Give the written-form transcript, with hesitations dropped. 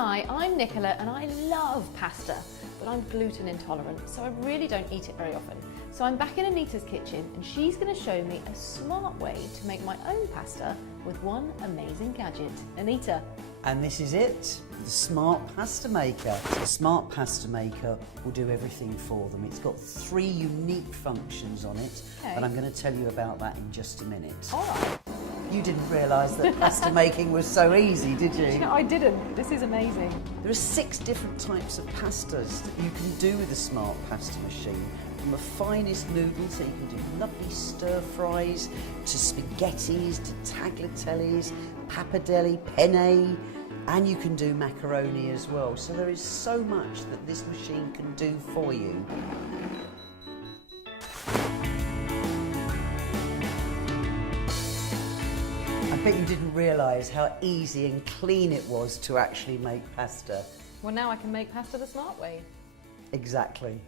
Hi, I'm Nicola and I love pasta, but I'm gluten intolerant, so I really don't eat it very often. So I'm back in Anita's kitchen and she's going to show me a smart way to make my own pasta with one amazing gadget. Anita. And this is it, the Smart Pasta Maker. The Smart Pasta Maker will do everything for them. It's got 3 unique functions on it, and I'm going to tell you about that in just a minute. All right. You didn't realise that pasta making was so easy, did you? I didn't. This is amazing. There are 6 different types of pastas that you can do with the Smart Pasta Machine. From the finest noodles, so you can do lovely stir fries, to spaghettis, to tagliatelles, pappardelle, penne, and you can do macaroni as well. So there is so much that this machine can do for you. I bet you didn't realise how easy and clean it was to actually make pasta. Well, now I can make pasta the smart way. Exactly.